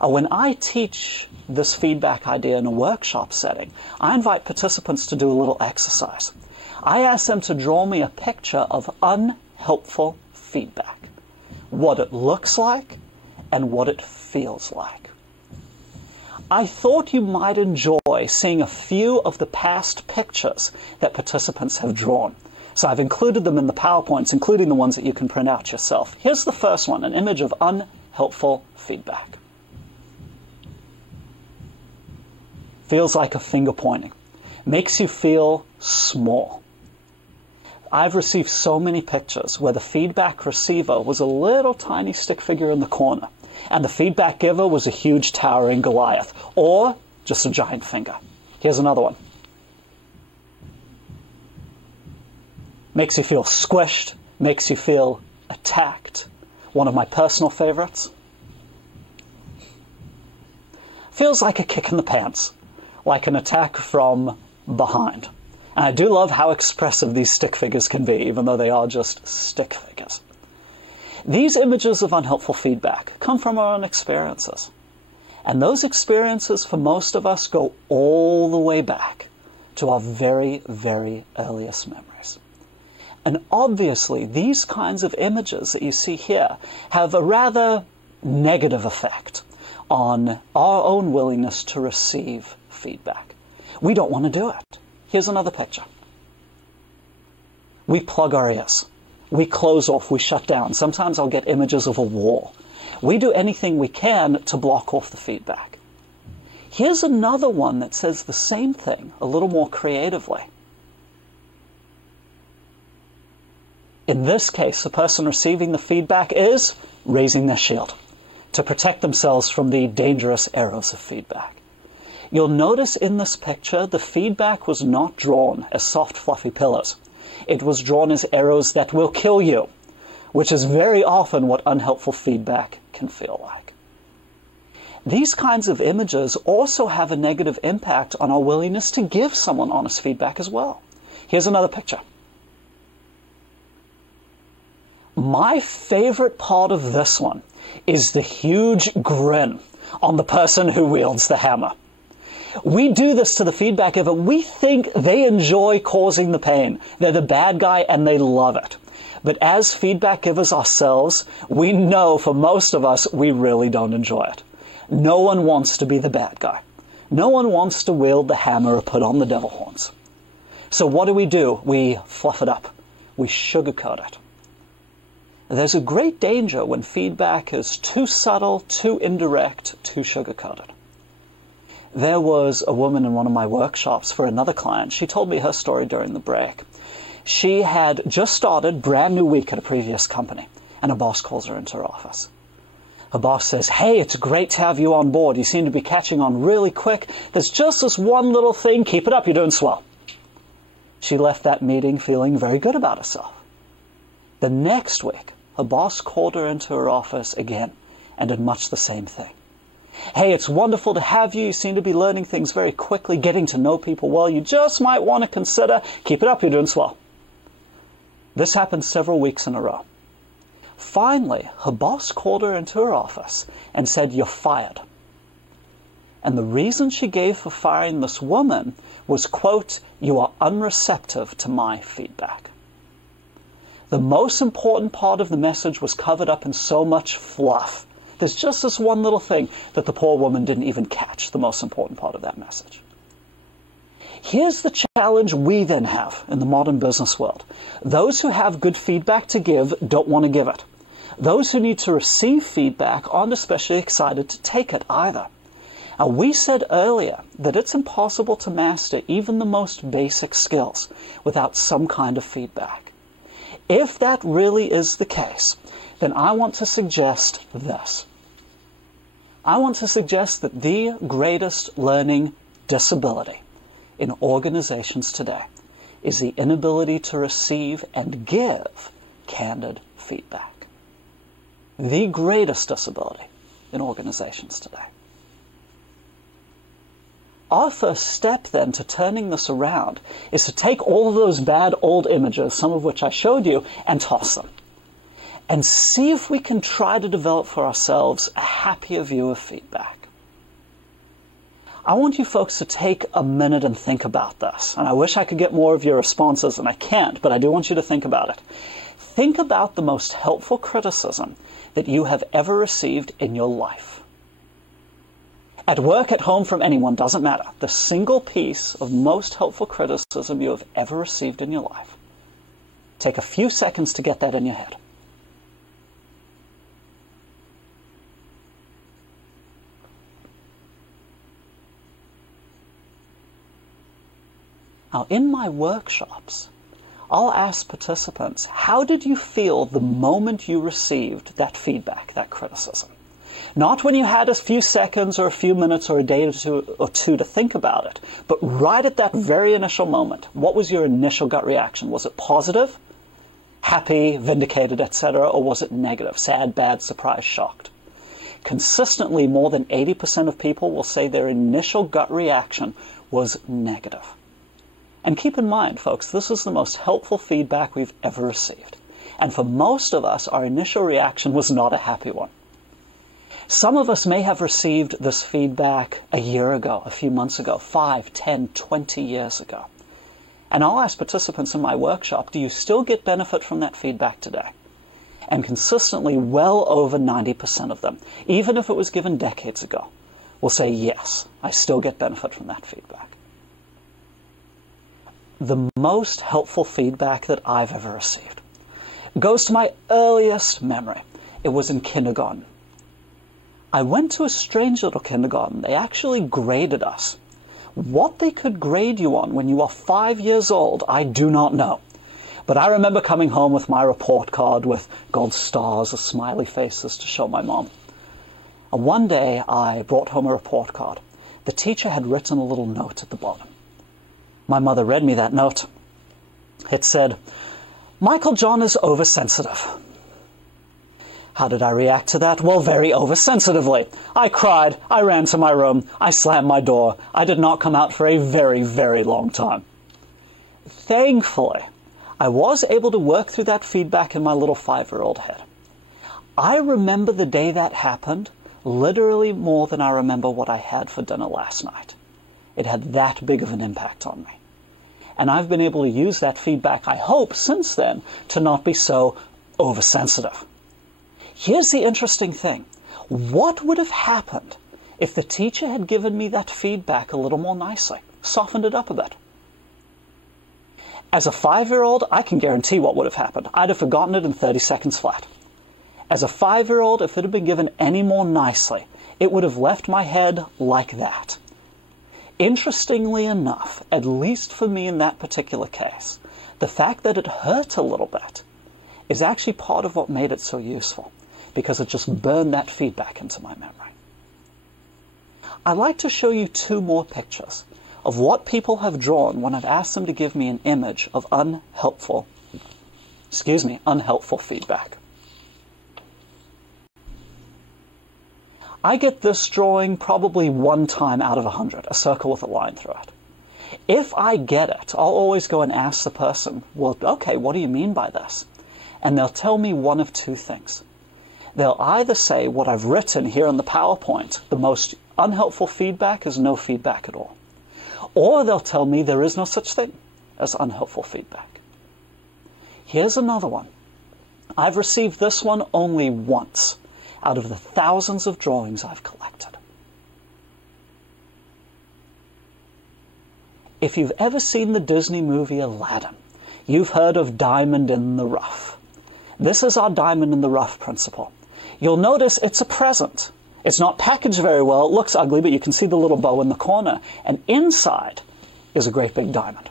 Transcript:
When I teach this feedback idea in a workshop setting, I invite participants to do a little exercise. I ask them to draw me a picture of unhelpful feedback, what it looks like and what it feels like. I thought you might enjoy seeing a few of the past pictures that participants have drawn. So I've included them in the PowerPoints, including the ones that you can print out yourself. Here's the first one, an image of unhelpful feedback. Feels like a finger pointing. Makes you feel small. I've received so many pictures where the feedback receiver was a little tiny stick figure in the corner, and the feedback giver was a huge towering Goliath, or just a giant finger. Here's another one. Makes you feel squished, makes you feel attacked. One of my personal favorites. Feels like a kick in the pants, like an attack from behind. And I do love how expressive these stick figures can be, even though they are just stick figures. These images of unhelpful feedback come from our own experiences. And those experiences, for most of us, go all the way back to our very, very earliest memories. And obviously, these kinds of images that you see here have a rather negative effect on our own willingness to receive feedback. We don't want to do it. Here's another picture. We plug our ears. We close off, we shut down. Sometimes I'll get images of a wall. We do anything we can to block off the feedback. Here's another one that says the same thing, a little more creatively. In this case, the person receiving the feedback is raising their shield to protect themselves from the dangerous arrows of feedback. You'll notice in this picture, the feedback was not drawn as soft, fluffy pillows. It was drawn as arrows that will kill you, which is very often what unhelpful feedback can feel like. These kinds of images also have a negative impact on our willingness to give someone honest feedback as well. Here's another picture. My favorite part of this one is the huge grin on the person who wields the hammer. We do this to the feedback giver. We think they enjoy causing the pain. They're the bad guy and they love it. But as feedback givers ourselves, we know for most of us, we really don't enjoy it. No one wants to be the bad guy. No one wants to wield the hammer or put on the devil horns. So what do? We fluff it up. We sugarcoat it. There's a great danger when feedback is too subtle, too indirect, too sugar-coated. There was a woman in one of my workshops for another client. She told me her story during the break. She had just started, brand new week at a previous company, and her boss calls her into her office. Her boss says, "Hey, it's great to have you on board. You seem to be catching on really quick. There's just this one little thing. Keep it up. You're doing swell." She left that meeting feeling very good about herself. The next week, her boss called her into her office again and did much the same thing. "Hey, it's wonderful to have you. You seem to be learning things very quickly, getting to know people well. You just might want to consider, keep it up, you're doing swell." This happened several weeks in a row. Finally, her boss called her into her office and said, "You're fired." And the reason she gave for firing this woman was, quote, "You are unreceptive to my feedback." The most important part of the message was covered up in so much fluff. There's just this one little thing that the poor woman didn't even catch, the most important part of that message. Here's the challenge we then have in the modern business world. Those who have good feedback to give don't want to give it. Those who need to receive feedback aren't especially excited to take it either. Now, we said earlier that it's impossible to master even the most basic skills without some kind of feedback. If that really is the case, then I want to suggest this. I want to suggest that the greatest learning disability in organizations today is the inability to receive and give candid feedback. The greatest disability in organizations today. Our first step then to turning this around is to take all of those bad old images, some of which I showed you, and toss them. and see if we can try to develop for ourselves a happier view of feedback. I want you folks to take a minute and think about this. And I wish I could get more of your responses, and I can't, but I do want you to think about it. Think about the most helpful criticism that you have ever received in your life. At work, at home, from anyone, doesn't matter. The single piece of most helpful criticism you have ever received in your life. Take a few seconds to get that in your head. Now, in my workshops, I'll ask participants, how did you feel the moment you received that feedback, that criticism? Not when you had a few seconds or a few minutes or a day or two to think about it, but right at that very initial moment. What was your initial gut reaction? Was it positive, happy, vindicated, etc., or was it negative, sad, bad, surprised, shocked? Consistently, more than 80% of people will say their initial gut reaction was negative. And keep in mind, folks, this is the most helpful feedback we've ever received. And for most of us, our initial reaction was not a happy one. Some of us may have received this feedback a year ago, a few months ago, 5, 10, 20 years ago. And I'll ask participants in my workshop, do you still get benefit from that feedback today? And consistently, well over 90% of them, even if it was given decades ago, will say, yes, I still get benefit from that feedback. The most helpful feedback that I've ever received goes to my earliest memory. It was in kindergarten. I went to a strange little kindergarten. They actually graded us. What they could grade you on when you are 5 years old, I do not know. But I remember coming home with my report card with gold stars or smiley faces to show my mom. And one day I brought home a report card. The teacher had written a little note at the bottom. My mother read me that note. It said, Michael John is oversensitive. How did I react to that? Well, very oversensitively. I cried, I ran to my room, I slammed my door. I did not come out for a very, very long time. Thankfully, I was able to work through that feedback in my little 5-year-old head. I remember the day that happened literally more than I remember what I had for dinner last night. It had that big of an impact on me. And I've been able to use that feedback, I hope, since then, to not be so oversensitive. Here's the interesting thing. What would have happened if the teacher had given me that feedback a little more nicely, softened it up a bit? As a 5-year-old, I can guarantee what would have happened. I'd have forgotten it in 30 seconds flat. As a 5-year-old, if it had been given any more nicely, it would have left my head like that. Interestingly enough, at least for me in that particular case, the fact that it hurt a little bit is actually part of what made it so useful, because it just burned that feedback into my memory. I'd like to show you 2 more pictures of what people have drawn when I've asked them to give me an image of unhelpful feedback. I get this drawing probably 1 time out of 100, a circle with a line through it. If I get it, I'll always go and ask the person, well, okay, what do you mean by this? And they'll tell me one of 2 things. They'll either say what I've written here in the PowerPoint, the most unhelpful feedback is no feedback at all. Or they'll tell me there is no such thing as unhelpful feedback. Here's another one. I've received this one only once out of the thousands of drawings I've collected. If you've ever seen the Disney movie Aladdin, you've heard of diamond in the rough. This is our diamond in the rough principle. You'll notice it's a present. It's not packaged very well. It looks ugly, but you can see the little bow in the corner. And inside is a great big diamond.